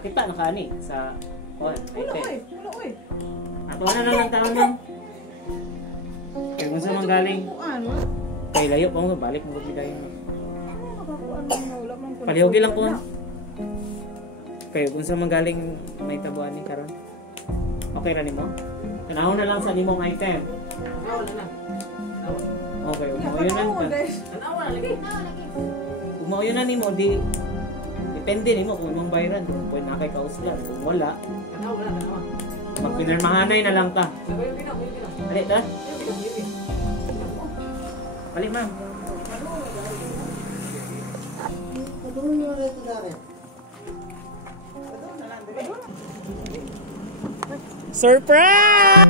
Pakita na kani sa Wala oy. Ato na lang taon mo. Kaya kung sa manggaling. Kay layo pa mo, balik mo bigay. Palihogi lang po. Kaya kung sa manggaling may tabuan ni karon. Okay ra nimo? Tanawon na lang sa nimong item. Wala na. Okay, umayo na ka. Tanawa na lagi. Umayo na nimo di depende nimo kung anong bayaran, kung pwede na kay kauslan, kung wala, Tanawa. magpinirmahanay na lang ta. Sabayin kita. Balik ta? Balik ma'am. Surprise!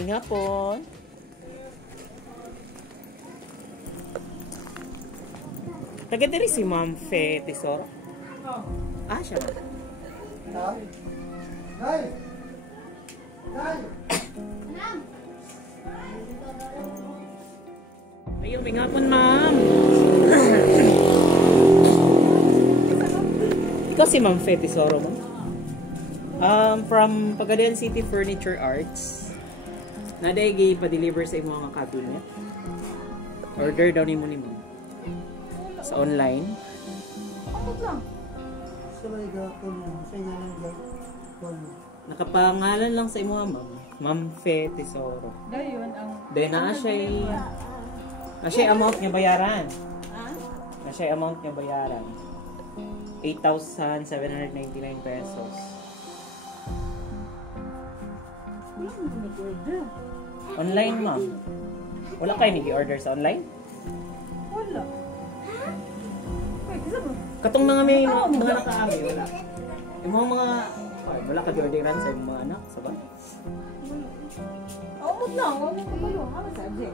Nga po. Taga diri si Ma'am Fe Tesoro. Ah, siya ba? Ayaw, may ngapon, ma'am. Ikaw si Ma'am Fe Tesoro, ma'am? From Pagadian City Furniture Arts. Naday pa-deliver sa imo mga cabinet. Order daw nimo ni ma'am. Sa online. Amot lang. Nakapangalan lang sa imo, ma'am. Ma'am Fe Tesoro. Dayon ang Then na siya amount niya bayaran. Na siya amount niya bayaran. 8,799 pesos. wala mo nag-order. Online, ma'am. Wala kayo nag-order sa online? Wala. Wait, isa ba? Katong mga may mga nakaami, wala. Yung mga wala ka orderan sa mga anak, sa ba? Amot lang, amot ko kayo. Ano sa Jay?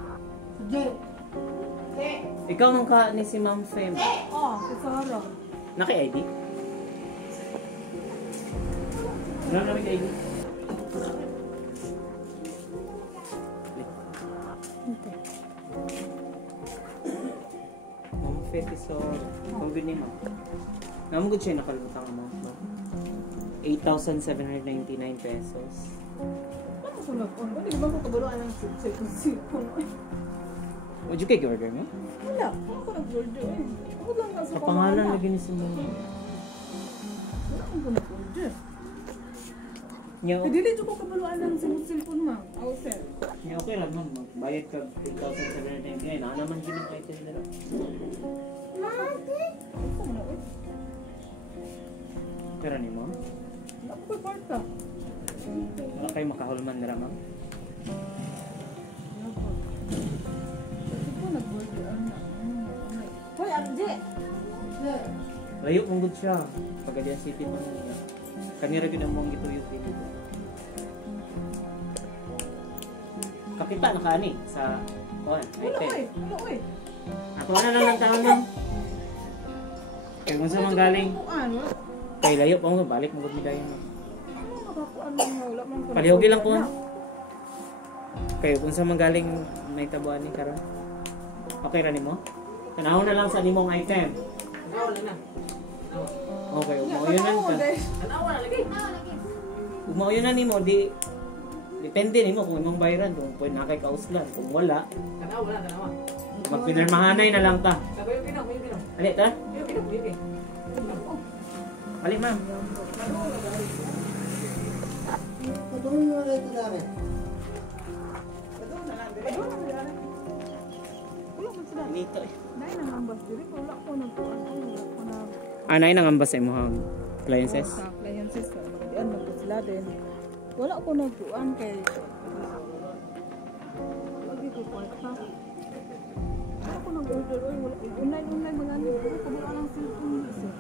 Jay. Ikaw nung ka ni si Ma'am Fem. Sa Sahara. Naki-ID? Wala namin ka-ID. Ma'am Fem, so kung gini mo. Namugod siya nakalimutan ang amount mo. 8,799 pesos. Ano ko nag-on? Hindi ba ko kabaluan ng cellphone? Would you cake order mo? Wala. Ano ko nag-order eh? Ako lang nga sa Sa pangalan lagi ni Simon. Wala akong ko nag-order. Nya, Dili ko kabaluan ng cellphone ma'am. Ako sir. nya okay lang ma'am. Bayad ka 8,799. Na naman din ang item nila. Ako mo na eh. Pero ni ma'am, Wala ko kay kwarta. wala kayo makahulman nila ma'am. Hindi ko nag-order. Hoy, Arje! Sir. Layo mong good siya. Pagadian City mo niya. Kanira gina mo ang gituyo dito. Kakita na kani sa Wala item. eh. Wala eh. Ako na lang ng taon mo. Kaya kung saan mang galing, Ano? kay layo pa mo, balik mo gud dayon mo. Ano makakuan mo? Wala man ko. Palihogi lang po. Kayo kung saan mang galing may tabuan ni karon. Okay ra nimo? Tanawon na lang sa nimong item. Wala na. Okay, umauyonan ka. Tanawa na lagi. Umauyonan nimo di depende nimo kung imong bayaran kung pwede na kay kauslan. Kung wala, Tanawa na, tanawa. magpinirmahanay na lang ta. Sabi yung ginaw, yung ginaw. Ali ta? Yung ginaw, yung ginaw. Ali ma'am. Patuloy mo na ito namin. Wala man sila. Dito eh. Dahil nang ambas diri ko wala ko nagkuan. Wala ko na Anay nang ambas sa imong appliances. sa appliances ko. Diyan magko sila din. Wala ko nagkuan kay lagi ko kwarta. Wala ko nag-order oy wala online mga ano ko wala lang cellphone sir.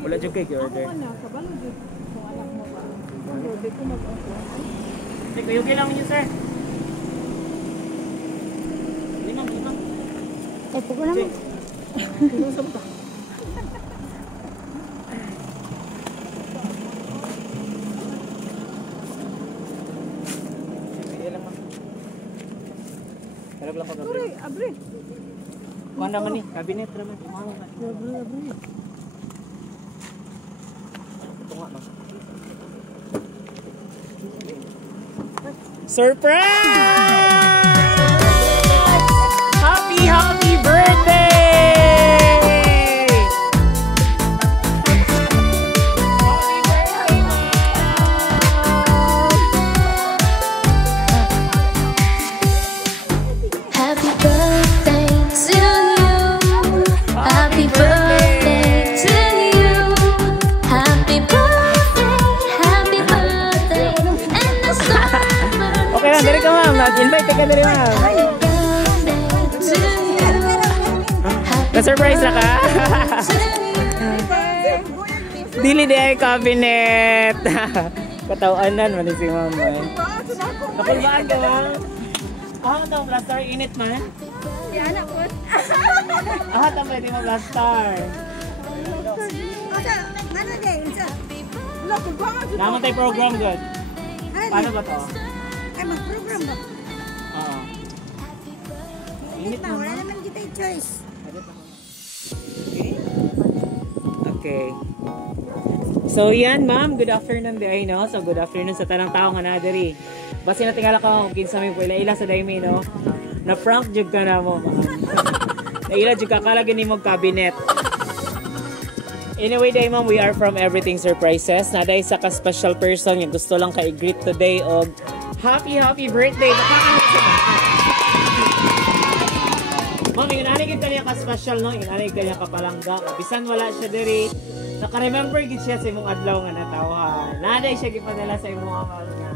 Wala jud kay order. Ako na kabalo jud kung anak mo ba. Order ko mag-order. Ay, kayo lang niyo sir. Limang. Ay pag na mo. Kinusap ka. Karag lang ko gabi. Sorry, abre. Kuha naman ni, cabinet naman. Umahal na. Abre. Ito nga no. Surprise! Happy birthday! Happy birthday to you. Happy birthday to you. Happy birthday, and the sun. Okay lang, dali ka ma'am. Invite ka dali ma'am. To you. Na-surprise na ka? Dili di ay cabinet. Katawanan man si mama. Kapulbaan ka ma'am? Ah, ito, blaster. Init man. Si anak ko. Ah, ito pwede mo blaster. Asa, ano din? Wala ko ba? Naman tayo program good. Paano ba to? Ay, mag-program ba? Oo. Init na Wala ma'am. naman kita choice. Okay. So yan ma'am, good afternoon di ay no. So good afternoon sa tanang tao nga na diri. Basi na tingala ko kung kinsa may pwela ila sa daymi no. Na prank jud ka na mo ma'am. Na ila jud ka kalagin nimo cabinet. Anyway, day ma'am, we are from Everything Surprises. Naday sa ka-special person yung gusto lang ka-greet today og happy birthday. Ma'am, yung nanigid ka niya ka-special, no? Yung nanigid ka niya kapalangga. Bisan wala siya diri. Naka-remember gid siya sa imong adlaw nga natawhan. Naday siya gipadala sa imong amal nga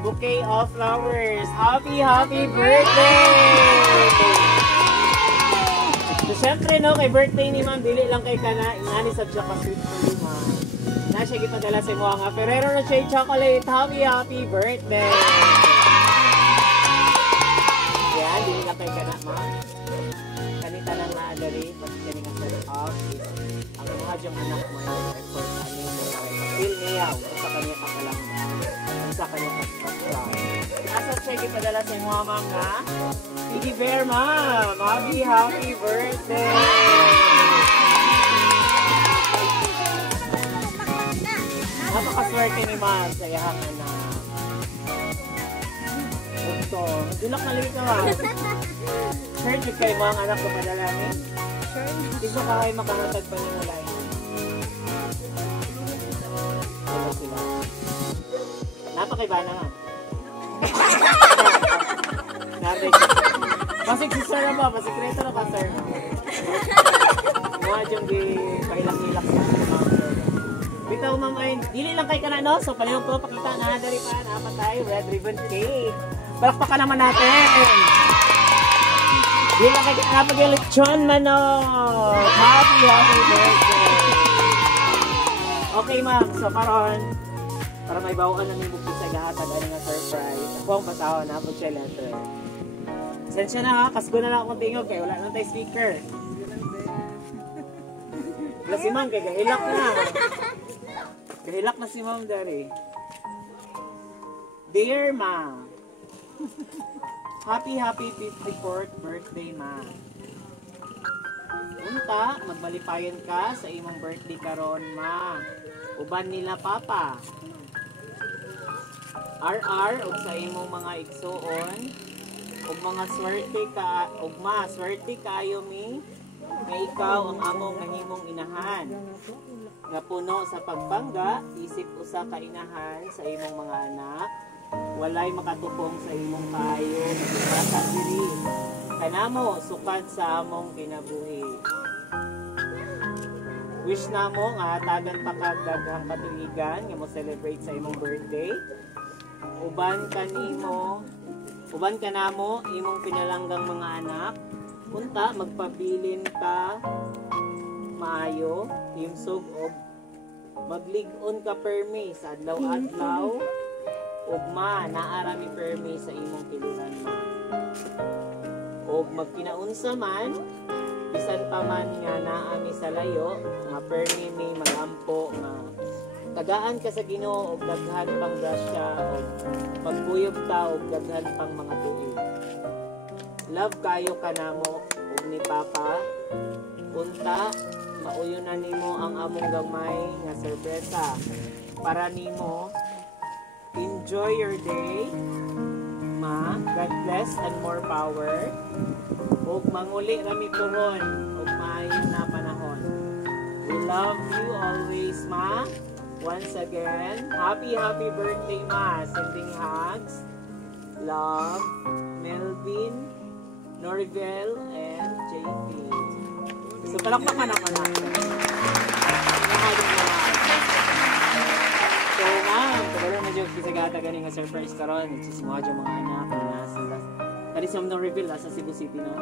bouquet of flowers. Happy birthday! So, syempre, no, kay birthday ni ma'am, dili lang kay kana, ingani sa siya ka-sweet for you, ma'am. Na siya gipadala sa imong nga Ferrero Rocher chocolate. Happy birthday! Yan, dili lang kay kana, ma'am. Kanita lang na adari, pati kani nga set up ang mga diyang anak mo yung effort ano mo feel niya sa kanya kapalangga sa kanya kapasal asa siya gipadala sa mga mga Piggy Bear ma'am happy birthday Napakaswerte ni ma'am sa iyang anak. Ito, dilak na lito ha. Sure, check kayo mga anak ko padalangin. Tigno ka kayo makamatag pa ng ulay. Wala sila. Napakaiba na nga. Nabi. Pasig si sir mo, pasikreto na pa sir mo. Mga diyong di pailak-ilak sa mga sir. Bitaw ma'am ay, dili lang kay ka na no? So palihog ko, pakita na, dari pa, naman tayo, red ribbon cake. Palakpakan naman natin. Dili lang kay ka na pag-eleksyon manok. Happy birthday. Okay ma'am, so karon para may bawaan na may bukti sa gahatag ano nga surprise. Ako ang pasahon na po siya letter. Sensya na ha, kasgo na lang akong tingog kaya wala na tayo speaker. Wala si ma'am, kaya gahilak na. Gahilak na si ma'am dari. Dear ma, happy 54th birthday ma. Unta, magbalipayon ka sa imong birthday karon ma. Uban nila papa. RR ug sa imong mga igsuon ug mga swerte ka ugma swerte kayo mi nga ikaw ang among nahimong inahan nga puno sa pagbangga isip usa ka inahan sa imong mga anak walay makatupong sa imong kaayo sa diri kanamo sukad sa among kinabuhi. Wish namo nga hatagan pa kag daghang katuigan nga mo celebrate sa imong birthday. Uban ka namo imong pinalanggang mga anak. Unta magpabilin ka maayo, himsog og maglig-on ka permi sa adlaw-adlaw. Ugma naara mi permi sa imong kiliran mo. Og magkinaunsa man bisan pa man nga naa mi sa layo, nga permi mi magampo nga tagaan ka sa Ginoo og daghan pang grasya og magkuyog ta og daghan pang mga tuig. Love kayo kanamo og ni Papa. Unta mauyonan nimo ang among gamay nga sorpresa para nimo. Enjoy your day, ma. God bless and more power. Og manguli rami tuhon og maayo na panahon. We love you always, ma. Once again, happy birthday, ma. Sending hugs. Love, Melvin, Norville, and JP. So, palakpakan ako natin. So, ma'am, pagkala na joke sa gata ganing nga surprise karon. Nagsisimula yung mga anak na nasa. Kani sa mga reveal, nasa Cebu City, no?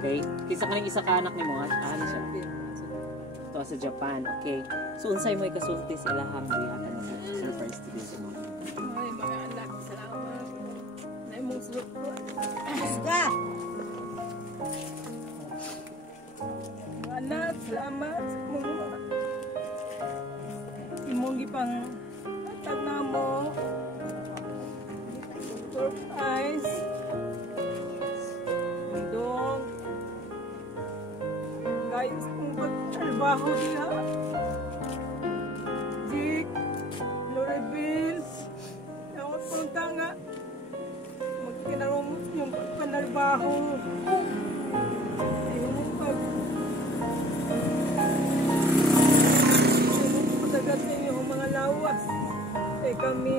Okay. Kisa ka isa ka anak ni mo, ano siya? Ito sa Japan, okay. So, unsay mo ikasulti sa lahang diyan sa surprise today sa mga? Ay, mga anak, salamat. Na imong surprise. Asga! Mga anak, salamat. Imong gipang hatag na mo. Surprise. Dong. Guys, kung trabaho niya. Jik, Loreville, dapat punta nga. Magkinarumos yung panarbaho. Ayun yung pagdagat sa inyong mga lawas. Eh kami,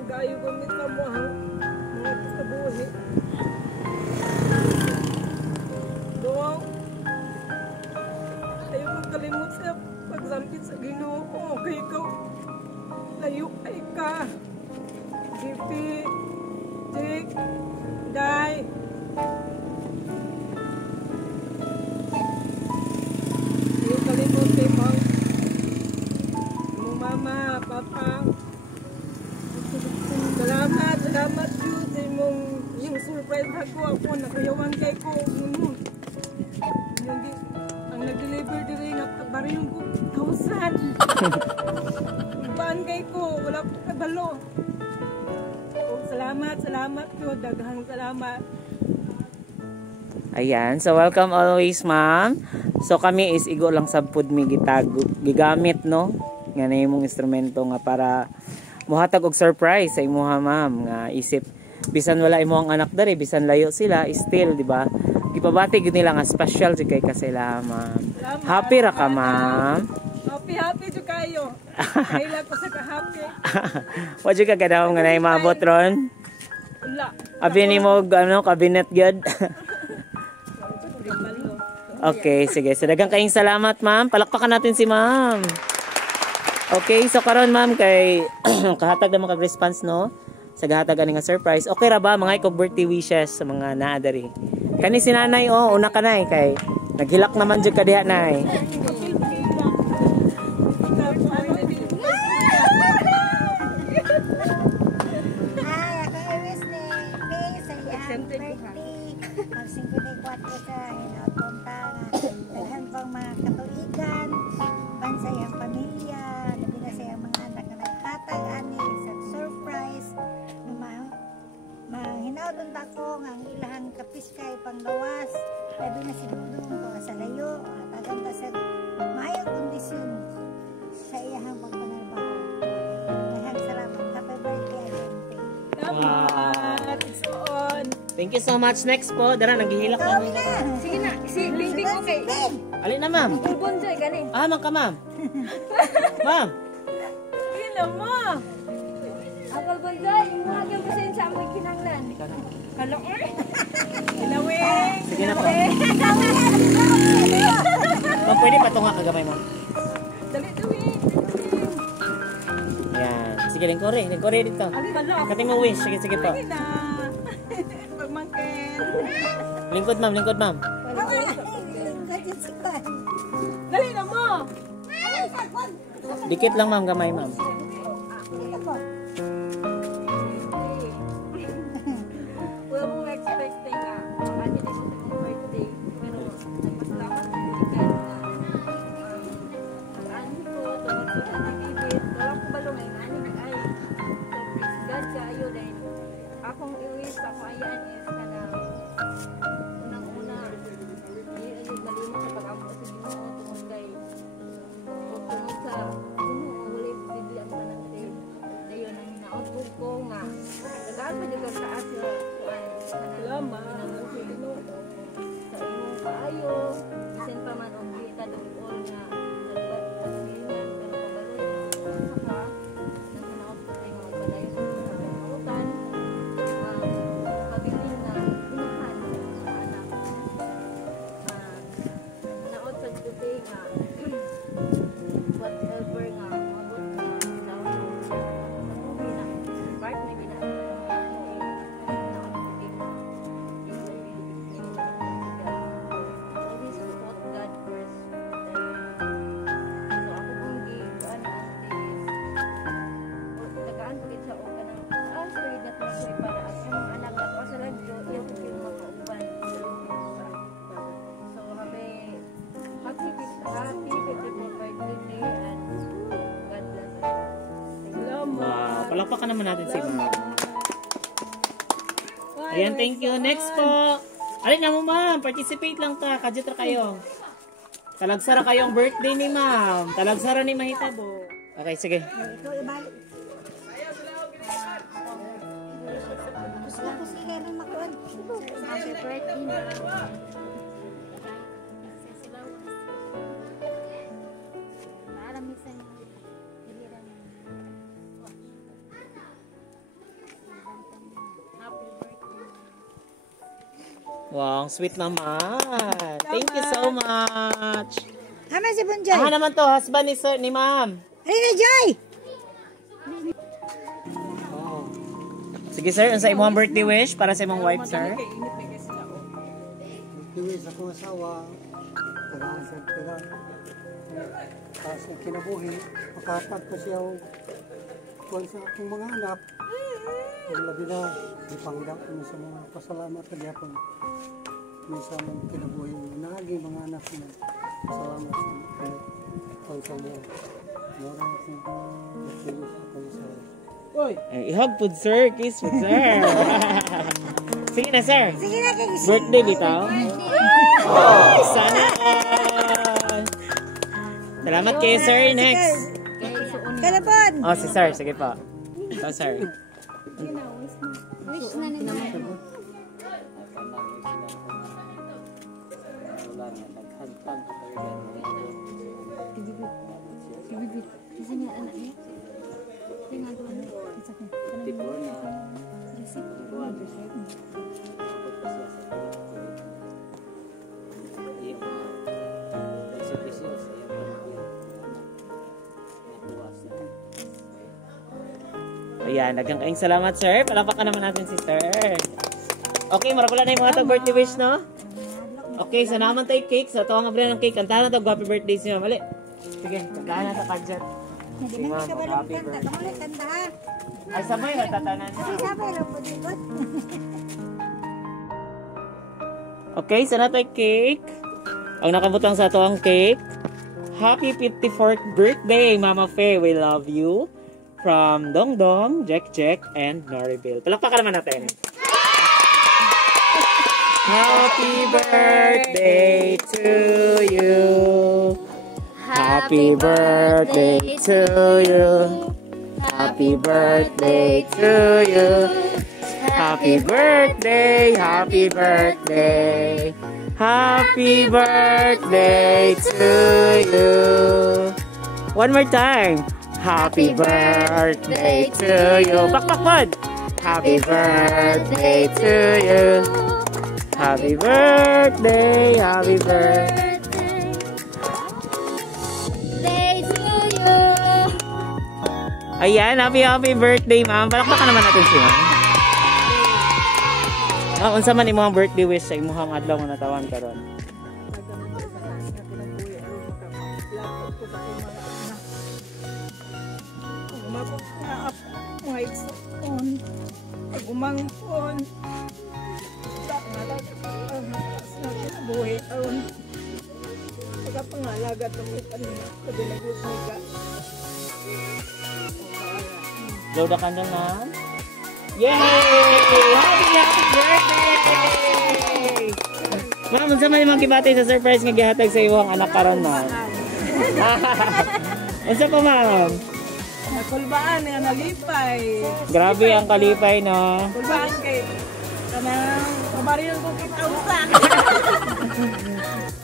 mag-ayo kami sa mga kabuhi. Dong, ayaw magkalimot sa pagsampit sa Ginoo. Okay, ikaw layo ay ka. GP, Jake, Day. Ayaw kalimot kay Pao. Imong mama, papa. Salamat yun sa imong yung surprise ako nakayawan kay ko. Ang nag-deliver diri na baryon ko 1,000. Ibaan kay ko, wala ko kabalo. Salamat yun, daghang salamat. Ayan. So, welcome always, ma'am. So, kami is igo lang sa food mi gigamit, no? Nga na imong instrumento nga para muhatag og surprise sa imuha, ma'am. Nga isip, bisan wala imo ang anak dari, bisan layo sila, still, di ba? Gipabati gid nila nga special jud kay kasila, ma'am. Happy ra ka, ma'am. Happy to kayo. Kailan ko sa ka-happy. Wa jud ka gadaw nga nay maabot ron. Wala. Abi ni mo ano cabinet gyud. Okay, sige. So, daghang kayong salamat, ma'am. Palakpakan natin si ma'am. Okay, so karon ma'am kay kahatag na mga response, no? Sa gahatag ani nga surprise. Okay ra ba mga ikog birthday wishes sa mga naa diri? Kani si nanay, oh, una ka nay kay naghilak naman jud ka diha nay. Hinawdon ta ko nga ang ilahang kapis kay panggawas. Labi na si Dudong ko sa layo. Tagan ta sa mayong kondisyon sa iyahang pagpanarbaho. Maraming salamat. Happy birthday again. Salamat. It's on. Thank you so much. Next po, dara naghihilak Ikaw kami. na. Sige na. Si Bingbing okay. Alin na, ma'am? Bonjoy gani. Ah, man ka, ma'am. Ma'am. Ila mo. Apal Bonjoy, yung mga yung presensya mo kinanglan. Hello, Ilawing. Sige na po. Ma'am, pwede patunga kagamay, ma'am. Dali, Ilawing. Ayan. Sige, lingkore dito. Hello. Kating mo wish. Sige, sige po. Sige na. Pagmangkin. Lingkod, ma'am. Dali na mo. Dikit lang, ma'am. Gamay, ma'am. Wala mong expecting nga. Makati din mo sa mong birthday. Pero nagpasalamat ko din na ani ko, tungkol ko na nag-ibit. Wala ko balong ay ani ay. So please God kayo din. Akong i-wish ako ayan is kana unang-una ayun malimot sa pag-amo sa Ginoo tungkol kay tungkol sa wala bibili ang tanan din. Dayon ang hinaot ko nga tagaan pa jud ka asa Salamat. sa imong kaayo bisan pa man og kita dugol nga nagbat sa kanilang pero pabaloy saka nang hinaot ko kay mga padayon sa kabutan pabilin na inahan sa anak hinaot sa puti nga whatever nga mabot nga sa uwi na part na ginagawa always put God first. So ako kung gigaan tagaan ko sa o kanang taas ko na to para sa mga anak na pasalan yo iyo ko makauban so happy 54th birthday and God bless us. Wow. Palakpakan naman natin si ma'am. Ayan, thank you. Next po. Alin na mo, ma'am. Participate lang ta. Kadyo tra kayo. Talagsara kayong birthday ni ma'am. Talagsara ni Mahitabo. Okay, sige. Ikaw ibalik. Gusto ko sige rin makuan. Happy birthday na. Wow, sweet naman. Thank you so much. Ama si Bonjoy. Ah, naman to, husband ni sir, ni ma'am. Rina Joy. Oh. Sige sir, ang sa imong birthday wish para sa imong wife, sir. Tiwis ako asawa, tagaan sa taga. Kasi kinabuhi, makatag ko siya kung sa akong mga anak. Ang labi na, ipanggap ko sa mga pasalamat sa Japon. Minsan ang kinabuhi, naging mga anak na salamat sa mga kung sa mga. Marang sa kung sa I-hug food, sir. Kiss food, sir. Sige na, sir. Sige na kay Birthday bitaw. birthday Sana all. Salamat kay sir. Next. Kalabon! Oh, si sir. Sige po. Ito, sir. Wish na nila. Ayan, nagang kaing salamat, sir. Palakpakan naman natin si sir. Okay, marakula na yung mga birthday wish, no? Okay, so naman tayo cake. So, ito ang abla ng cake. Kantahan na ito. Happy birthday siya. Mali. Sige, kantahan na ito padyat. Hindi na ka walang kanta. Kamulit kanta ha. Ay, sabay, natatanan Kasi na. sabay lang po dikot. Okay, so na tayo cake. Ang nakabutang sa ito ang cake. Happy 54th birthday, Mama Faye. We love you. From Dong Dong, Jack Jack, and Noribel. Palakpakan naman natin. Happy birthday to you. Happy birthday to you. Happy birthday to you. Happy birthday, happy birthday. Happy birthday to you. One more time. Happy birthday to you. Pakpakpad. Happy birthday to you. Happy birthday, happy birthday. Day to you. Ayan, happy birthday, ma'am. Palakpakan naman natin si ma'am. Ma'am, unsa man imong birthday wish sa imong adlaw nga natawan karon? Umangpon. Buhay taon. Pagkapangalaga itong kanina. Pagdinagot ni ka. Blow the candle, ma'am. Yay! Happy birthday! Ma'am, unsa man imong gibati sa surprise nga gihatag sa imong anak karon, ma'am? Unsa pa, ma'am? Nakulbaan nga nalipay. Grabe ang kalipay, no? Kulbaan kay kanang pabariyon ko kita usan.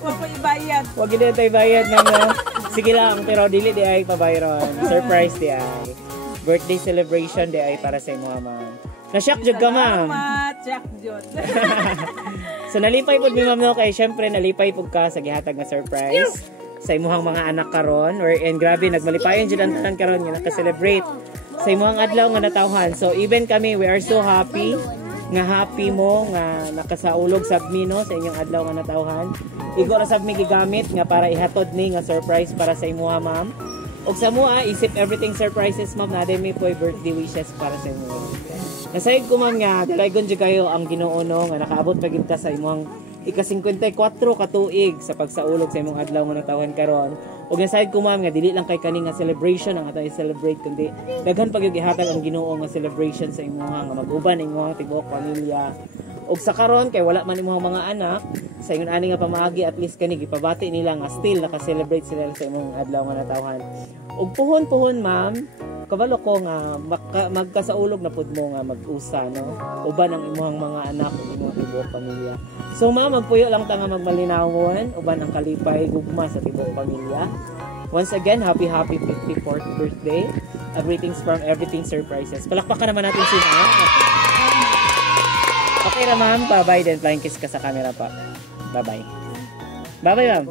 Huwag ko ibayad. Huwag gid tayo bayad na, no? Sige lang, pero dili di ay pabayron. Surprise di ay. Birthday celebration di ay para sa imong ma'am. Na-shock jud ka, ma'am. Salamat, Jack Jod. So nalipay pud mi, ma'am, no, kay syempre nalipay pud ka sa gihatag nga surprise sa imuhang mga anak karon, and grabe nagmalipayon jud ang tanan karon nga naka-celebrate sa imuhang adlaw nga natawhan. So even kami, we are so happy nga happy mo nga nakasaulog sab mi, no, sa inyong adlaw nga natawhan. Igo ra sab mi gigamit nga para ihatod ni nga surprise para sa imuha, ma'am. Og sa mua isip everything surprises, ma'am, na mi po birthday wishes para sa imuha. Nasayod ko, ma'am, nga dalaygon jud kayo ang Ginoo, no, nga nakaabot pa gid ka sa imong ika-54 katuig sa pagsaulog sa imong adlaw nga natawhan karon. Ug nasayod ko, ma'am, nga dili lang kay kani nga celebration ang atay celebrate, kundi daghan pa gyud gihatag ang Ginoo nga celebration sa imuha nga mag-uban imong tibuok pamilya. Ug sa karon kay wala man imong mga anak, sa ingon ani nga pamaagi, at least kani gipabati nila nga still naka-celebrate sila sa imong adlaw nga natawhan. Ug puhon-puhon, ma'am, kabalo ko nga magkasaulog na pud mo nga mag-usa, no, uban ang imong mga anak ug imong tibuok pamilya. So, ma'am, magpuyo lang ta nga magmalinawon uban ang kalipay gugma sa tibuok pamilya. Once again, happy 54th birthday. Greetings from Everything Surprises. Palakpakan naman natin si ma'am. Okay na, ma'am. Bye-bye. Then flying kiss ka sa camera pa. Bye-bye. Bye-bye, ma'am.